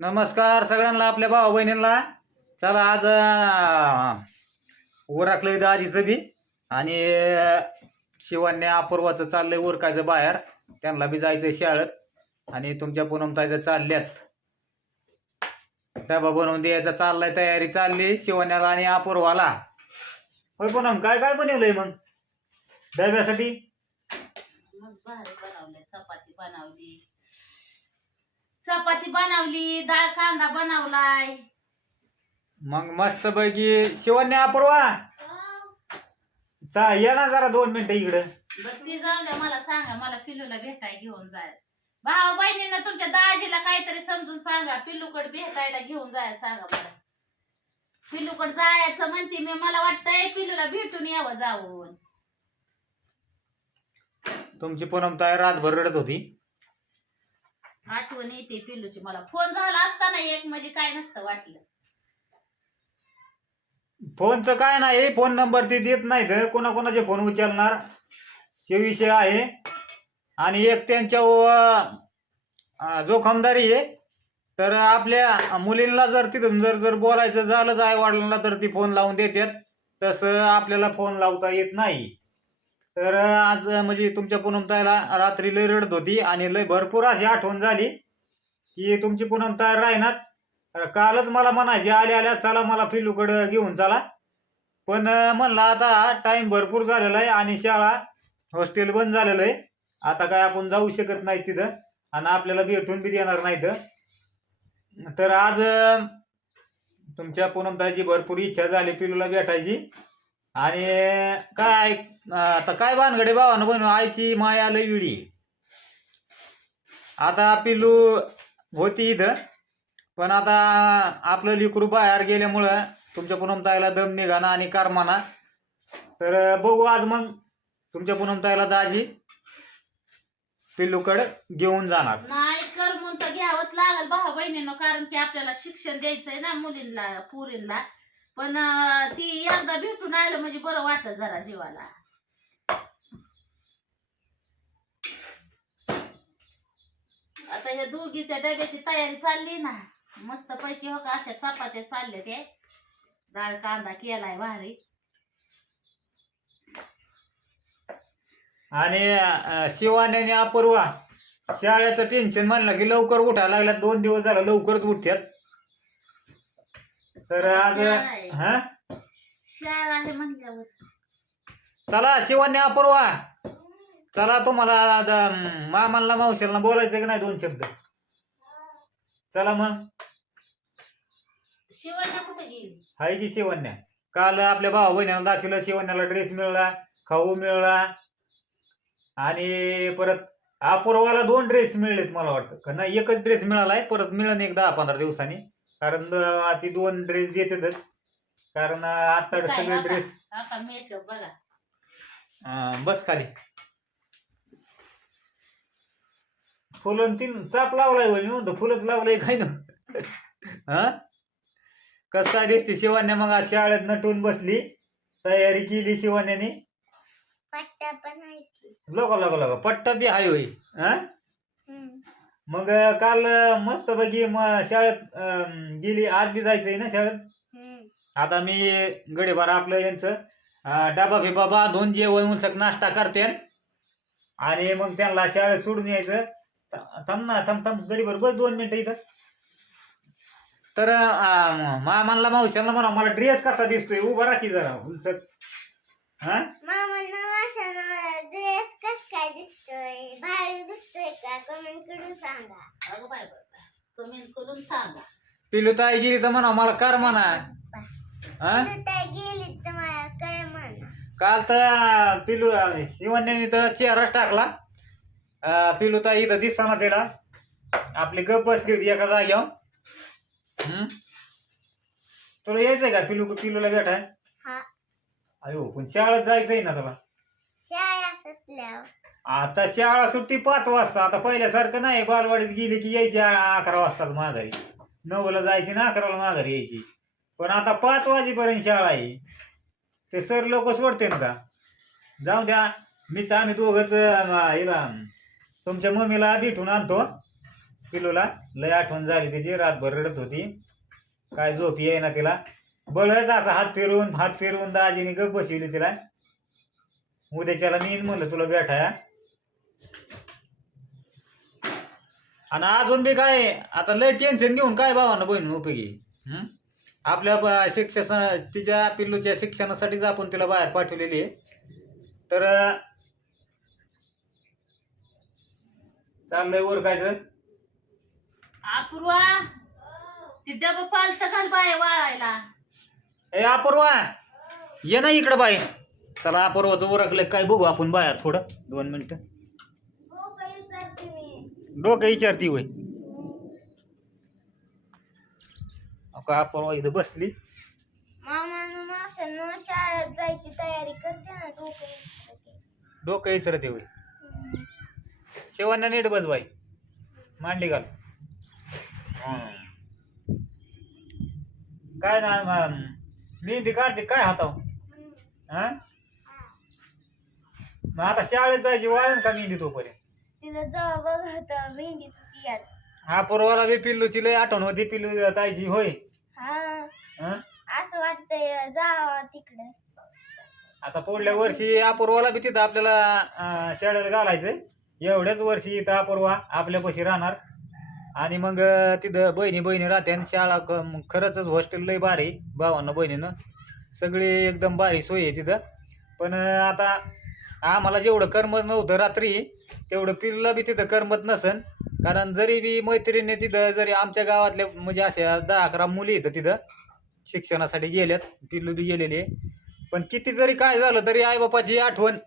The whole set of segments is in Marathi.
नमस्कार सगळ्यांना आपल्या भाऊ बहिणींना. चला आज उरकलं इथं दाजीचं बी. आणि शिवान्य अपूर्वाचं चाललंय उरकायचं बाहेर. त्यांना बी जायचं शाळेत. आणि तुमच्या पूनमताईचं चालल्यात. डबा बनवून द्यायचा चाललाय तयारी चालली शिवण्याला आणि अपूर्वाला. होय पूनम काय काय बनवलंय मग? डब्यासाठी? मग बनवले चपाती बनवली. चपाती बनवली डाळ कांदा बनवलाय. मग मस्त पैकी शिवन्य अपूर्वा. चा या ना जरा दोन मिनिटं इकडं. बरं ती जाऊन द्या मला सांगा मला पिल्लूला भेटाय घेऊन जाय भाऊ बहिणीनं तुमच्या दाजीला काहीतरी समजून सांगा पिल्लूकडे भेटायला घेऊन जाय सांगा मला पिल्लूकडे जायचं म्हणते मी मला वाटतंय पिल्लूला भेटून यावं जाऊन. तुमची पूनमताई रातभर रडत होती. आठवण येते पिल्लूची मला फोन झाला असताना एक म्हणजे काय नसतं वाटलं. फोनचं काय नाही फोन नंबर ते देत नाही ग. कोणाकोणाचे फोन उचलणार? हे विषय आहे. आणि एक त्यांच्या अं, जोखमदारी आहे तर आपल्या मुलींना जर तिथून जर जर बोलायचं झालंच आई वडिलांना तर ती फोन लावून देतात. तसं आपल्याला फोन लावता येत नाही. तर आज म्हणजे तुमच्या पूनमताईला रात्री लय रडत होती आणि लय भरपूर अशी आठवण झाली की तुमची पूनमताई राहीनाच कालच मला म्हणायची आल्या आल्या चला मला फिलूकडं घेऊन चला. पण म्हणलं आता टाइम भरपूर झालेला आहे आणि शाळा हॉस्टेल बंद झालेलं आहे. आता काय आपण जाऊ शकत नाही तिथं आणि आपल्याला भेटून बी देणार नाही तर आज तुमच्या पूनमताईची भरपूर इच्छा झाली पिलूला भेटायची. आणि काय आता काय भानगडे भावानं बनव? आईची माया लय विडी. आता पिल्लू होती इथं पण आता आपलं लिकरू बाहेर गेल्यामुळं तुमच्या पुनमताईला दम निघाना आणि करमाना. तर बघू आज मग तुमच्या पुनमताईला दाजी पिल्लूकडे घेऊन जाणार. नाही कर म्हणून तर घ्यावंच लागल भाऊ बहिणीनं कारण की आपल्याला शिक्षण द्यायचंय ना मुलींना पुरींना. पण ती एकदा भेटून आलं म्हणजे बरं वाटत जरा जीवाला. आता ह्या दोघीच्या डब्याची तयारी चालली ना. मस्त पैकी हो का अशा चपात्या चालल्या ते डाळ कांदा केलाय भारी. आणि शिवाने शिवान्याने अपूर्वा शाळेचं टेन्शन म्हणलं की लवकर उठायला लागल्या दोन दिवस झाला लवकरच उठतात तर आज हा? शाळा आहे म्हणल्यावर. चला शिवान्य अपूर्वा. चला तुम्हाला आता, अं, मामांना मावशीला बोलायचं की नाही दोन शब्द? चला मग. शिवाय कुठे गेली? हाय की शिवण्या काल आपल्या भावा बहिणीला दाखवलं शिवण्याला ड्रेस मिळाला खाऊ मिळाला. आणि परत अपूर्वाला दोन ड्रेस मिळलेत मला वाटतं. का नाही एकच ड्रेस मिळालाय परत मिळेल एक दहा पंधरा दिवसांनी. कारण अं, ती दोन ड्रेस देतातच कारण अं, आता सगळे? ड्रेस आता मेकअप बघा. बस खाली. फुलं तीन चाप लावलाय होय मी म्हणतो फुलंच लावलंय काय ना हा? कस काय दिसते शिवान्या मग आज शाळेत नटून बसली तयारी केली शिवान्याने? पट्टा पण आहे की. लोका लोका लोका पट्टा बी हाय होय हा? हम्म. मग काल मस्त पैकी शाळेत अं, गेली. आज बी जायचंय ना शाळेत? हम्म. आता मी गडीभर आपलं यांचं अं, डबा बिबा बांधून जेवण उलसक नाश्ता करते. आणि मग त्यांना शाळेत सोडून यायचं. थ- थांब ना थांब थांब. गडीभर बस दोन मिनिटं इथं. तर अं, मामाला मावशाला म्हणा मला ड्रेस कसा दिसतोय? उभा राखी जरा उलसक हा? मामांना मला ड्रेस कस काय दिसतोय भारी दिसतोय का कमेंट करून सांगा अगं बाय बाय कमेंट करून सांगा. पिलू ताई गेली तर म्हणा मला कर म्हणा. हा? गेली तर मला कर म्हण. काल तर पिलू शिवण्याने तर चेहराच टाकला. अं, पिलू तर इथं दिसताना त्याला आपली गप बसली होती एका जाग्यावर हम्म? तुला यायचंय का पिलू पिलूला भेटाय? हा. अयो पण शाळेत जायचंय ना तुला. शाळा सुटल्यावर. आता शाळा सुट्टी पाच वाजता. आता पहिल्यासारखं नाही. बालवाडीत गेली की यायची आ- अकरा वाजताच माघारी. नऊला जायची ना अकराला माघारी यायची. पण आता पाच वाजेपर्यंत शाळा आहे. ते सर लोक सोडते का? जाऊ द्या. मीच आम्ही दोघंच हिला तुमच्या मम्मीला भेटून आणतो. पिलूला. लय आठवण झाली तिची रातभर रडत होती. काय झोप येईना तिला. बळच असा हात फिरून हात फिरून दाजीने गप बसवली तिला. उद्याच्याला मी म्हणलं तुला बेठाया आणि अजून बी काय आता लय टेन्शन घेऊन काय भावानं बहीण उपयोगी? हं? आपल्या ब- शिक्षण तिच्या पिल्लूच्या शिक्षणासाठीच आपण तिला बाहेर पाठवलेली आहे. तर चाललंय ओरखायचं. अपूर्वा ती डब पालत घाल बाय वाळायला. ए अपूर्वा ये ना इकडं बाई. चला अपूर्वाचं ओरखलं काय बघू आपण बाहेर थोडं दोन मिनिटं. डोकं विचारती होय. का अपूर्वा इथं बसली. मामानं मावशानं शाळेत जायची तयारी करते ना तू काही डोकं विचारते होय. शेवांना नीट बस बाई. मांडी घाल. काय ना म- मेहंदी काढते काय हाताव हा? मग आता शाळेत जायची वाळण का मेहंदी तोपर्यंत? तिला मेहंदीचं याड हा पोरवाला बी पिल्लूची लय आठवण होती पिल्लू ताईची होय. हा. हं? असं वाटतंय जावं तिकडे. आता पुढल्या वर्षी अपूर्वाला बी तिथं आपल्याला अं, शाळेला घालायचं एवढ्याच वर्षी इथं अपूर्वा आपल्यापाशी राहणार. आणि मग अं, तिथं बहिणी बहिणी राहते आणि शाळा खरंच हॉस्टेल लय भारी भावानं बहिणीनं. सगळी एकदम भारी सोय आहे तिथं. पण अं, आता आम्हाला जेवढं करमत नव्हतं रात्री तेवढं पिल्लूला बी तिथं करमत नसन. कारण जरी बी मैत्रिणी तिथं जरी आमच्या गावातल्या म्हणजे अशा दहा अकरा मुली इथं तिथं शिक्षणासाठी गेल्यात पिल्लू बी गेलेली आहे. पण किती जरी काय झालं तरी आईबापाची आठवण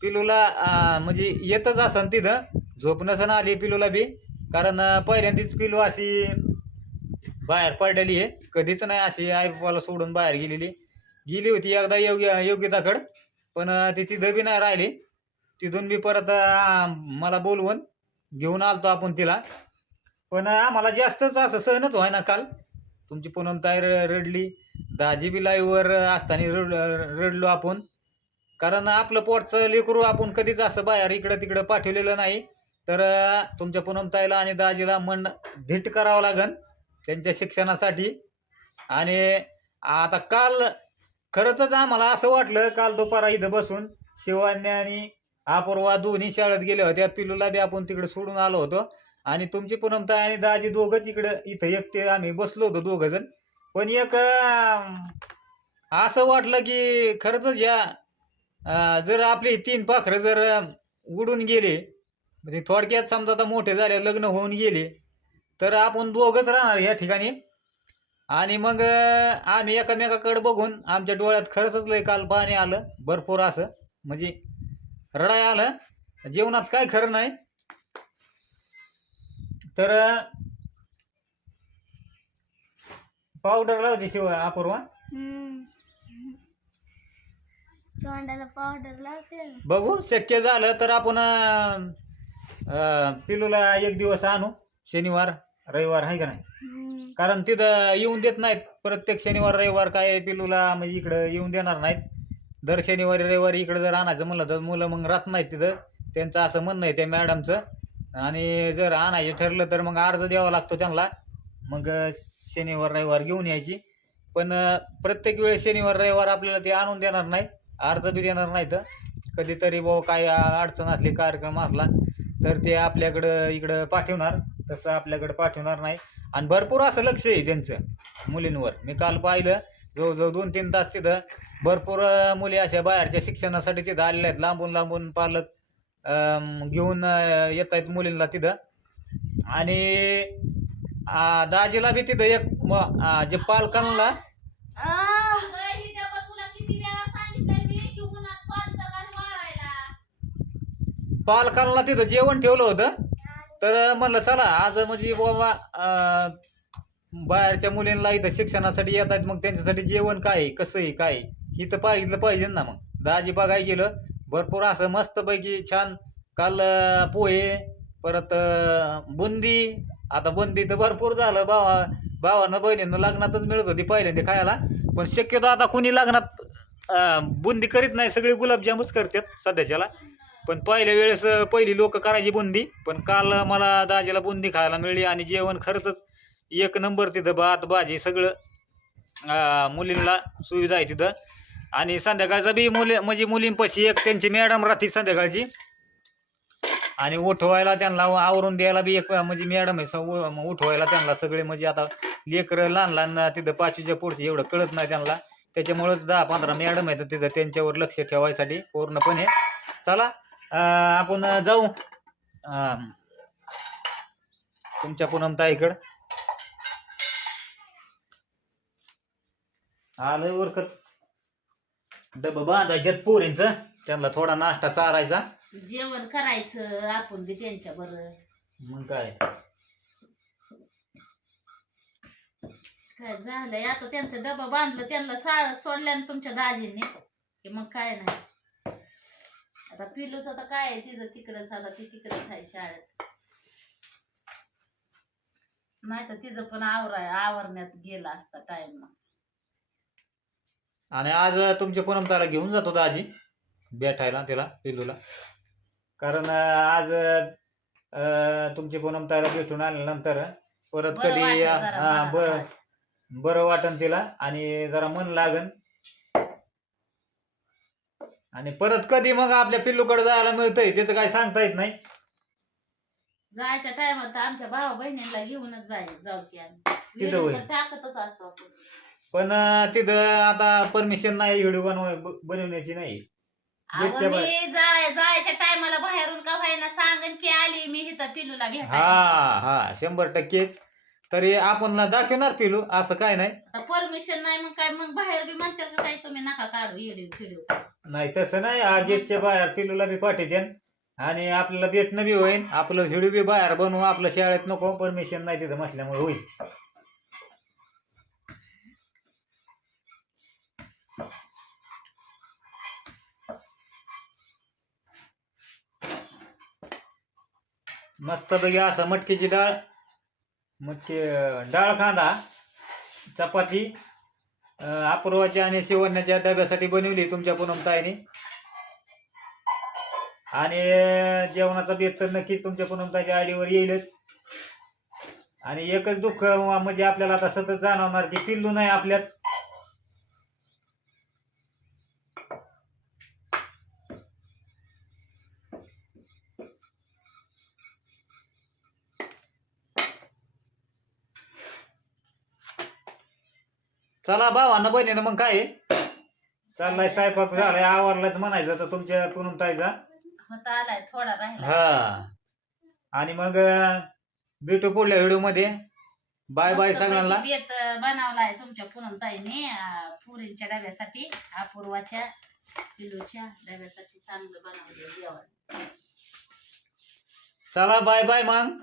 पिलूला म्हणजे येतच असन तिथं. झोप नसन आली पिलूला बी. कारण पहिल्यांदाच पहिल्यांदीच पिलू अशी बाहेर पडलेली आहे. कधीच नाही अशी आईबापाला सोडून बाहेर गेलेली. गेली होती एकदा योग्य योग्यताकडं. पण तिची ती तिथं बी नाही राहिली. तिथून बी परत मला बोलवून घेऊन आलतो आपण तिला. पण आम्हाला जास्तच असं सहनच व्हाय ना काल. तुमची पूनमताई र- रडली. दाजी बी लाईव्हवर असताना रड रडलो आपण. कारण आपलं पोटचं लेकरू आपण कधीच असं बाहेर इकडं तिकडं पाठवलेलं नाही. तर तुमच्या पूनम ताईला आणि दाजीला मन धीट करावं लागन त्यांच्या शिक्षणासाठी. आणि आता काल खरंच आम्हाला असं वाटलं काल दुपारा इथं बसून शिवान्य आणि अपूर्वा दोन्ही शाळेत गेल्या होत्या पिलूला बी आपण तिकडे सोडून आलो होतो. आणि तुमची पुनमताई आणि दाजी दोघंच इकडं इथं एकटे आम्ही बसलो होतो दोघं जण पण एक असं वाटलं की खरंच या जर आपली तीन पाखरं जर उडून गेले म्हणजे थोडक्यात समजा आता मोठे झाले लग्न होऊन गेले तर आपण दोघंच राहणार या ठिकाणी. आणि मग आम्ही एकमेकाकडे बघून आमच्या डोळ्यात खरंच लय काल पाणी आलं भरपूर असं. म्हणजे रडाय आलं जेवणात काय खरं नाही. तर पावडर लावते शिवाय अपूर्वा. तोंडाला पावडर लावते. बघू शक्य झालं तर आपण पिलूला एक दिवस आणू शनिवार. रविवार आहे का नाही? हम्म. कारण तिथं येऊन देत नाहीत. प्रत्येक शनिवार रविवार काय पिलूला म्हणजे इकडं येऊन देणार नाहीत. दर शनिवारी रविवारी इकडं जर आणायचं म्हणलं तर मुलं मग राहत नाहीत तिथं. त्यांचं असं म्हणणं आहे त्या मॅडमचं. आणि जर आणायचं ठरलं तर मग अर्ज द्यावा लागतो त्यांना. मग शनिवार रविवार घेऊन यायची. पण अं, प्रत्येक वेळेस शनिवार रविवार आपल्याला ते आणून देणार नाही. अर्ज बी देणार नाहीत. कधीतरी बाबा काय अडचण असली कार्यक्रम असला तर ते आपल्याकडं इकडं पाठवणार. तसं आपल्याकडं पाठवणार नाही. आणि भरपूर असं लक्ष आहे त्यांचं मुलींवर. मी काल पाहिलं जवळजवळ दोन तीन तास तिथं भरपूर मुली अशा बाहेरच्या शिक्षणासाठी तिथं आलेल्या आहेत. लांबून लांबून पालक घेऊन येत आहेत मुलींना तिथं. आणि दाजीला बी तिथं एक जे पालकांना आव. अगं, ही डबं तुला किती वेळा सांगितलंय मी की उन्हात पालतं घाल वाळायला बालकांना तिथं जेवण ठेवलं होतं. तर म्हणलं चला आज म्हणजे बाबा बाहेरच्या मुलींना इथं शिक्षणासाठी येत आहेत मग त्यांच्यासाठी जेवण काय आहे, कसं आहे काय इथं पाहिलं पाहिजे ना मग. दाजी बघाय गेलं भरपूर असं मस्तपैकी छान काल पोहे परत बुंदी. आता बुंदी तर भरपूर झालं भावा भावानं बहिणीनं लग्नातच मिळत होती पहिल्यांदा खायला. पण शक्यतो आता कुणी लग्नात बुंदी करीत नाही सगळे गुलाबजामच करतात सध्याच्याला. पण पहिल्या वेळेस पहिली लोक करायची बुंदी पण काल मला दाजीला बुंदी खायला मिळली आणि जेवण खरंच एक नंबर तिथं भात भाजी सगळं मुलींना सुविधा आहे तिथं. आणि संध्याकाळचा बी मुली म्हणजे मुलींपाशी एक त्यांची मॅडम राहते संध्याकाळची. आणि उठवायला त्यांना आवरून द्यायला बी एक म्हणजे मॅडम आहे स- उठवायला त्यांना सगळे म्हणजे आता लेकरं लहान लहान तिथं पाचवीच्या पुढचे एवढं कळत नाही त्यांना. त्याच्यामुळंच दहा पंधरा मॅडम आहेत तिथं त्यांच्यावर लक्ष ठेवायसाठी पूर्णपणे. चला आपण जाऊ. तुमच्या पूनम ताईकडं. आलंय उरकत डबं बांधायच्यात पोरींचं. त्यांना थोडा नाश्ता चारायचा. जेवण करायचं आपण बी त्यांच्या बरं. मग काय? काय झालंय? आता त्यांचा डबा बांधलं त्यांना सा सोडल्यानं तुमच्या दाजींनी. की मग काय नाही. आता पिलूच तर काय तिथं तिकडं झालं ती तिकडं आहे शाळेत. नाही तर तिथं पण आवराय आवरण्यात गेला असता टाइम आणि आज तुमच्या पूनमताला घेऊन जातो दाजी भेटायला तिला पिलूला. कारण अं, आज अं, तुमची पूनमताला भेटून आल्यानंतर परत कधी हा आज. बरं वाटन तिला आणि जरा मन लागन. आणि परत कधी मग आपल्या पिल्लूकडे जायला मिळतंय त्याचं काय सांगता येत नाही. जायच्या टायमात तर आमच्या भावा बहिणीला घेऊनच जाय जाऊ की आम्ही. तिथं होय. टाकतच असो आपण. पण अं, तिथं आता परमिशन नाही व्हिडिओ बनव बनवण्याची नाही. गेटच्या अगं बाहेर. मी जाय जायच्या टायमाला बाहेरून का व्हायना सांगन की आली मी इथं पिलूला भेटायला. हा हा शंभर टक्केच. तरी आपण दाखवणार पिलू असं काय नाही. आता परमिशन नाही मग काय मग बाहेर बी म्हणतात का काय तुम्ही? नका काढू व्हिडिओ व्हिडिओ नाही तसं नाही. आ, गेटच्या बाहेर पिलूला बी पाठवते आणि आपल्याला भेटणं बी होईल आपलं व्हिडिओ बी बाहेर बनवू. आपलं शाळेत नको. परमिशन नाही तिथं म्हटल्यामुळे होईल. मस्तपैकी असं मटकीची डाळ मग ते डाळ कांदा चपाती अपूर्वाच्या आणि शिवण्याच्या डब्यासाठी बनवली तुमच्या पुनमताईने आणि जेवणाचा बेत तर नक्कीच तुमच्या पुनमताईच्या आयडीवर येईलच. आणि एकच दुःख म्हणजे आपल्याला आता सतत जाणवणार की पिल्लू नाही आपल्यात. चला भावानं बहिणीनं मग काय? आहे? चाललाय स्वयंपाक झालाय आवरलाच म्हणायचं तर तुमच्या पूनमताईचा होता आलाय थोडा राहिला. हा. आणि मग अं, भेटू पुढल्या व्हिडिओमध्ये बाय बाय मस्तपैकी सगळ्यांना. बेत बनवलाय तुमच्या पुनम ताईने पुरींच्या डब्यासाठी अपूर्वाच्या पिलूच्या डब्यासाठी चांगलं बनवलं जेवण. चला बाय बाय मग.